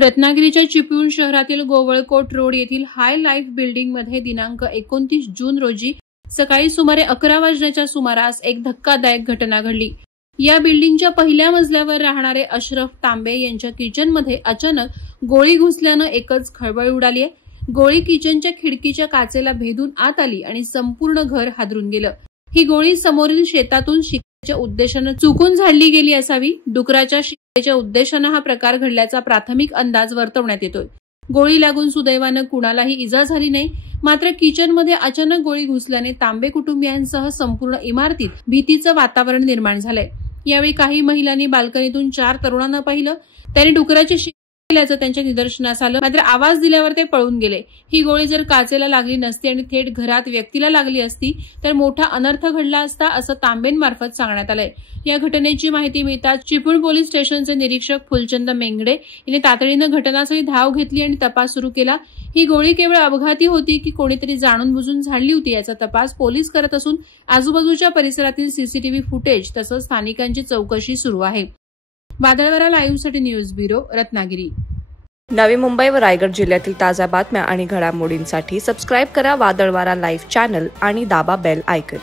रत्नागिरीच्या चिपळूण शहरातील गोवळकोट रोड येथील हाय लाईफ बिल्डिंगमध्ये दिनांक 29 जून रोजी सकाळी सुमारे 11 वाजण्याच्या सुमारास एक धक्कादायक घटना घडली। या बिल्डिंगच्या पहिल्या मजल्यावर राहणारे अशरफ तांबे यांच्या किचनमध्ये अचानक गोळी घुसल्याने एकच खळबळ उडाली आहे। गोळी किचनच्या खिडकीच्या काचेला भेदून आत आली आणि संपूर्ण घर हादरून गेलं। ही गोळी समोरील शेतातून शिकारीच्या उद्देशाने चुकून झाडली गेली असावी। डुकराच्या शिकारीच्या उद्देशाने हा प्रकार घडल्याचा प्राथमिक अंदाज वर्तवण्यात येतोय। गोळी लागून सुदैवाने कुणालाही इजा झाली नाही, मात्र किचनमध्ये अचानक गोळी घुसल्याने तांबे कुटुंबियांसह संपूर्ण इमारतीत भीतीचं वातावरण निर्माण झालंय। यावेळी काही महिलांनी बाल्कनीतून 4 तरुणांना पाहिलं। त्यांनी डुकराची शिकार केल्याचं त्यांच्या निदर्शनास आलं, मात्र आवाज दिल्यावर ते पळून गेले। ही गोळी जर काचेला लागली नसती आणि थेट घरात व्यक्तीला लागली असती तर मोठा अनर्थ घडला असता, असं तांबेंमार्फत सांगण्यात आलंय। या घटनेची माहिती मिळताच चिपळूण पोलीस स्टेशनचे निरीक्षक फुलचंद मेंगडे यांनी तातडीने घटनास्थळी धाव घेतली आणि तपास सुरू केला। ही गोळी केवळ अपघाती होती की कोणीतरी जाणून बुजून झाडली होती याचा तपास पोलीस करत असून आजूबाजूच्या परिसरातील सीसीटीव्ही फुटेज तसंच स्थानिकांची चौकशी सुरू आहे। वादळवारा लाईव्हसाठी न्यूज ब्युरो, रत्नागिरी। नवी मुंबई व रायगड जिल्ह्यातील ताज्या बातम्या आणि घडामोडींसाठी सबस्क्राईब करा वादळवारा लाईव्ह चॅनल आणि दाबा बेल आयकॉन।